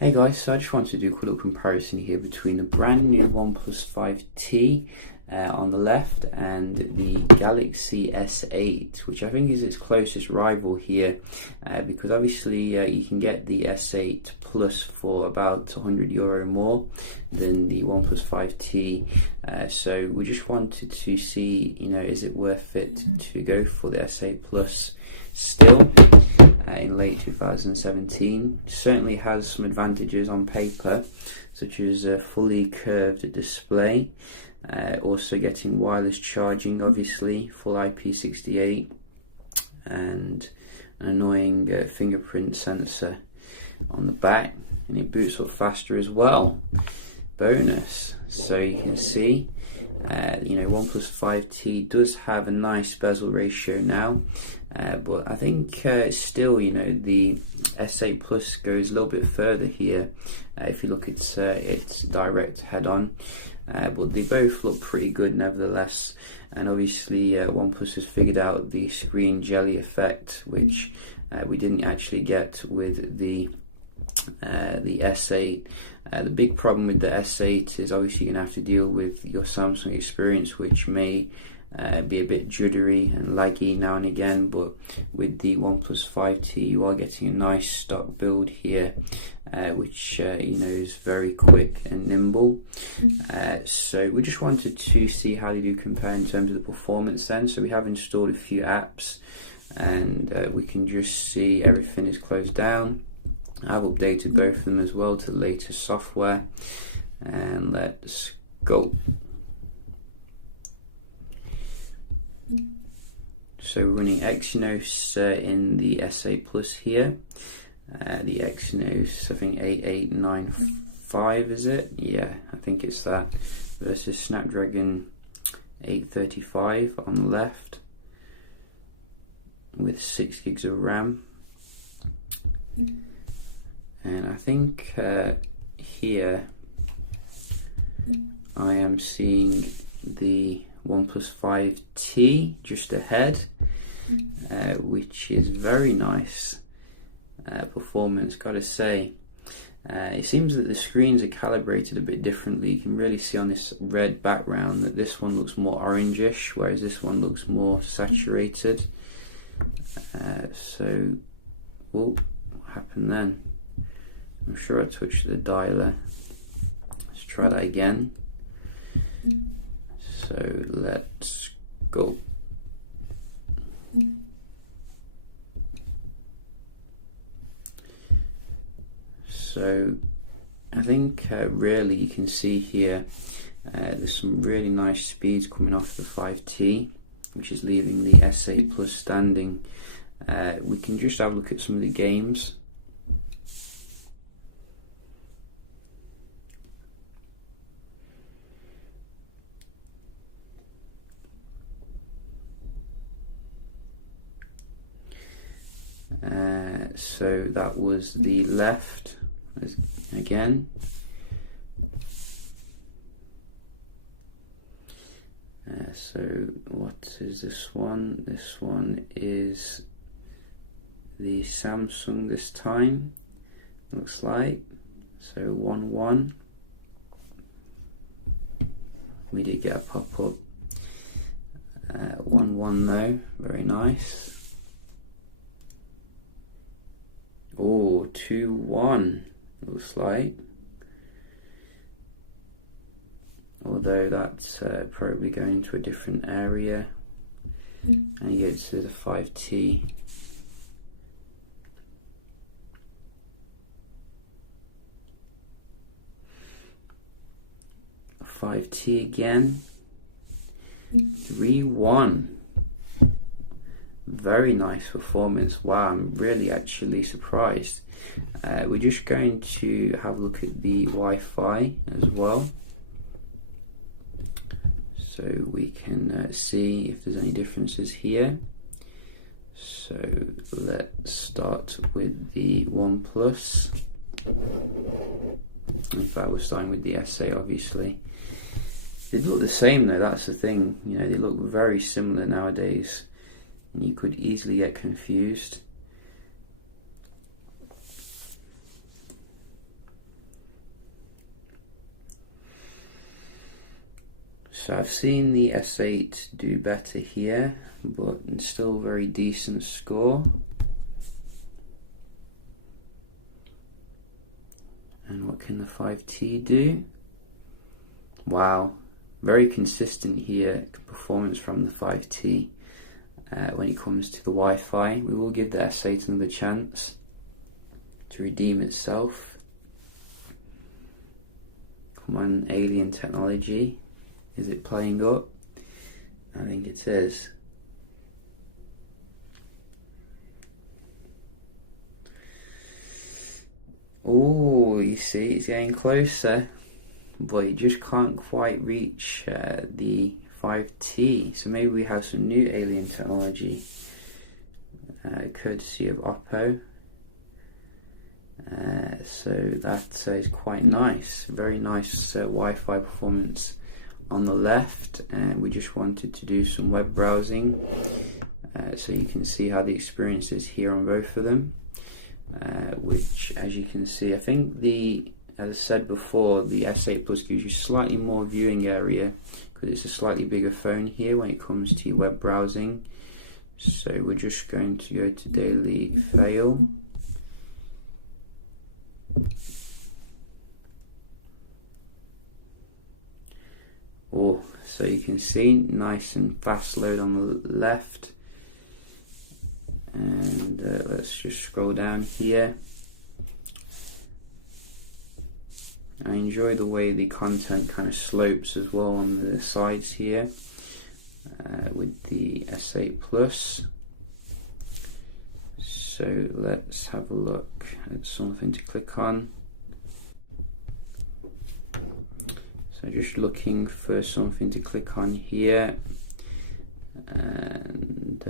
Hey guys, so I just wanted to do a quick little comparison here between the brand new OnePlus 5T on the left and the Galaxy S8, which I think is its closest rival here, because obviously you can get the S8 Plus for about €100 more than the OnePlus 5T. So we just wanted to see, is it worth it to go for the S8 Plus still? In late 2017. Certainly has some advantages on paper, such as a fully curved display, also getting wireless charging, obviously, full IP68, and an annoying fingerprint sensor on the back, and it boots up faster as well. Bonus. So you can see OnePlus 5T does have a nice bezel ratio now, but I think still, the S8 Plus goes a little bit further here if you look at its direct head-on, but they both look pretty good nevertheless. And obviously OnePlus has figured out the screen jelly effect, which we didn't actually get with the S8. The big problem with the S8 is obviously you're going to have to deal with your Samsung experience, which may be a bit juddery and laggy now and again, but with the OnePlus 5T you are getting a nice stock build here, which is very quick and nimble. So we just wanted to see how they do compare in terms of the performance then. So we have installed a few apps, and we can just see everything is closed down. I've updated both of them as well to the latest software, and let's go. So we're running Exynos in the S8 Plus here, the Exynos, I think 8895 is it? Yeah, I think it's that, versus Snapdragon 835 on the left with 6 gigs of RAM. And I think here I am seeing the OnePlus 5T just ahead, which is very nice performance, gotta say. It seems that the screens are calibrated a bit differently. You can really see on this red background that this one looks more orangish, whereas this one looks more saturated. So, what happened then? I'm sure I touched the dialer. Let's try that again. So let's go. So I think really you can see here there's some really nice speeds coming off the 5T, which is leaving the S8 Plus standing. We can just have a look at some of the games. So that was the left again. So what is this one? This one is the Samsung this time, looks like. So 1-1. We did get a pop-up. 1-1 though, very nice. Oh, 2-1 looks like, although that's probably going to a different area, and you go to the 5T. A 5T again, 3-1. Very nice performance. Wow, I'm really actually surprised. We're just going to have a look at the Wi-Fi as well, so we can see if there's any differences here. So let's start with the OnePlus. In fact, we're starting with the S8 obviously. They look the same though, that's the thing. They look very similar nowadays, and you could easily get confused. So I've seen the S8 do better here, but still very decent score. And what can the 5T do? Wow, very consistent here, performance from the 5T when it comes to the Wi-Fi. We will give the S8 another chance to redeem itself. Come on, alien technology. Is it playing up? I think it is. Oh, you see, it's getting closer, but you just can't quite reach the 5T. So maybe we have some new alien technology, courtesy of Oppo. So that is quite nice. Very nice Wi-Fi performance on the left, and we just wanted to do some web browsing, so you can see how the experience is here on both of them. Which, as you can see, I think as I said before, the S8 Plus gives you slightly more viewing area because it's a slightly bigger phone here when it comes to your web browsing. So we're just going to go to daily fail. Oh, so you can see nice and fast load on the left. And let's just scroll down here. I enjoy the way the content kind of slopes as well on the sides here with the S8 Plus. So let's have a look at something to click on. So just looking for something to click on here, and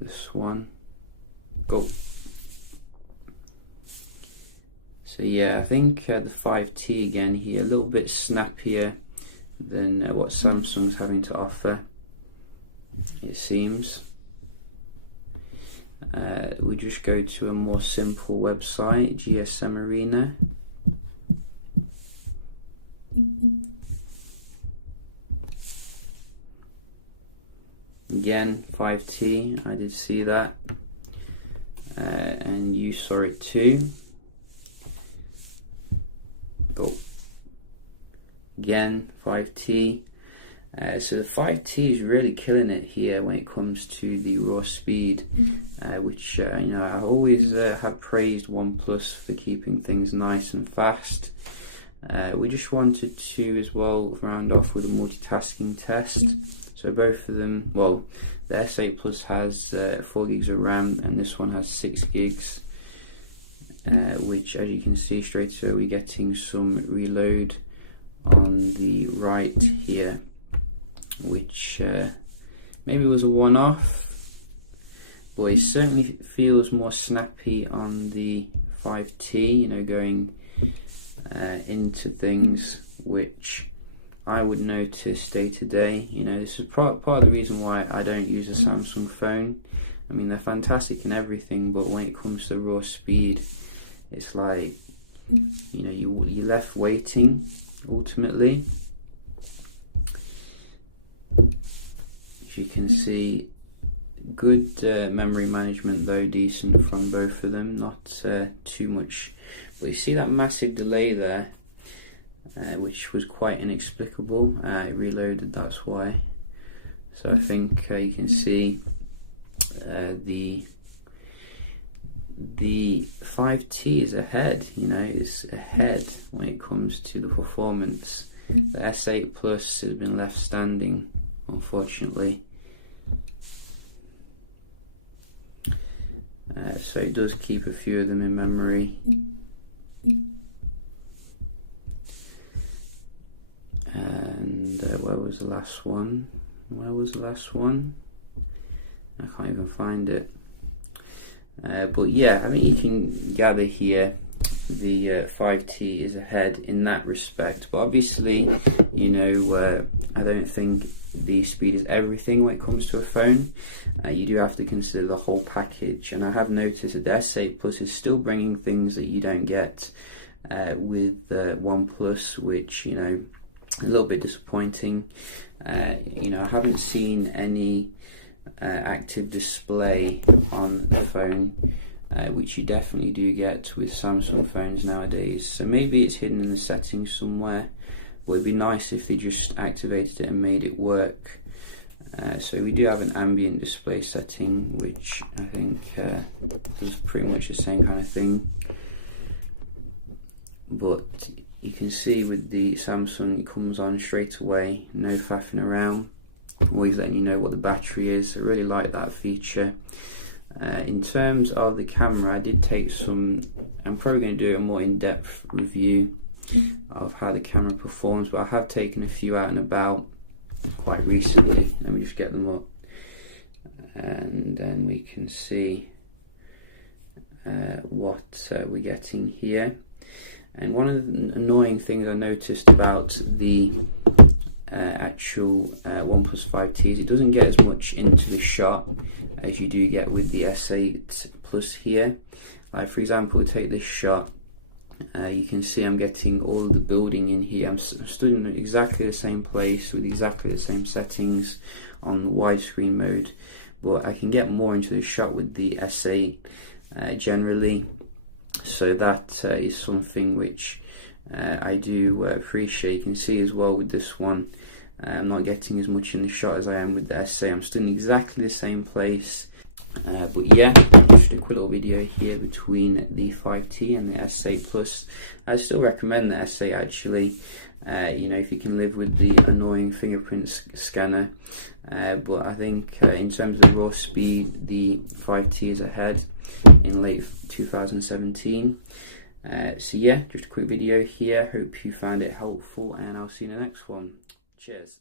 this one. Go. So yeah, I think the 5T again here, a little bit snappier than what Samsung's having to offer, it seems. We just go to a more simple website, GSM Arena. Again, 5T, I did see that, and you saw it too. Go. Again, 5T. So the 5T is really killing it here when it comes to the raw speed, which you know, I always have praised OnePlus for keeping things nice and fast. We just wanted to as well round off with a multitasking test. So both of them, well, the S8 Plus has 4 gigs of RAM and this one has 6 gigs, which, as you can see straight away, we're getting some reload on the right here, which maybe was a one-off, but it certainly feels more snappy on the 5T, you know, going into things which I would notice day to day. You know, this is part of the reason why I don't use a Samsung phone. I mean, they're fantastic and everything, but when it comes to raw speed, it's like, you know, you're left waiting ultimately. As you can see, good memory management though, decent from both of them, not too much. But you see that massive delay there, which was quite inexplicable. It reloaded, that's why. So I think you can see the 5T is ahead, you know, it's ahead when it comes to the performance. The S8 Plus has been left standing, unfortunately. So it does keep a few of them in memory. And where was the last one? Where was the last one? I can't even find it. But yeah, I mean, you can gather here the 5T is ahead in that respect. But obviously, you know, I don't think the speed is everything when it comes to a phone. You do have to consider the whole package. And I have noticed that the S8 Plus is still bringing things that you don't get with OnePlus, which, you know, a little bit disappointing. You know, I haven't seen any active display on the phone, which you definitely do get with Samsung phones nowadays. So maybe it's hidden in the settings somewhere, but it'd be nice if they just activated it and made it work. So we do have an ambient display setting, which I think does pretty much the same kind of thing. But you can see with the Samsung, it comes on straight away, no faffing around, always letting you know what the battery is. I really like that feature. In terms of the camera, I did take some, I'm probably going to do a more in-depth review of how the camera performs, but I have taken a few out and about quite recently. Let me just get them up, and then we can see what we're getting here. And one of the annoying things I noticed about the actual OnePlus 5T is it doesn't get as much into the shot as you do get with the S8 Plus here. Like for example, take this shot, you can see I'm getting all of the building in here. I'm stood in exactly the same place with exactly the same settings on the widescreen mode, but I can get more into the shot with the S8 generally. So that is something which I do appreciate. You can see as well with this one, I'm not getting as much in the shot as I am with the S8. I'm still in exactly the same place. But yeah, just a quick little video here between the 5T and the S8 Plus. I still recommend the S8 actually. You know, if you can live with the annoying fingerprint scanner. But I think in terms of raw speed, the 5T is ahead in late 2017. So yeah, just a quick video here. Hope you found it helpful, and I'll see you in the next one. Cheers.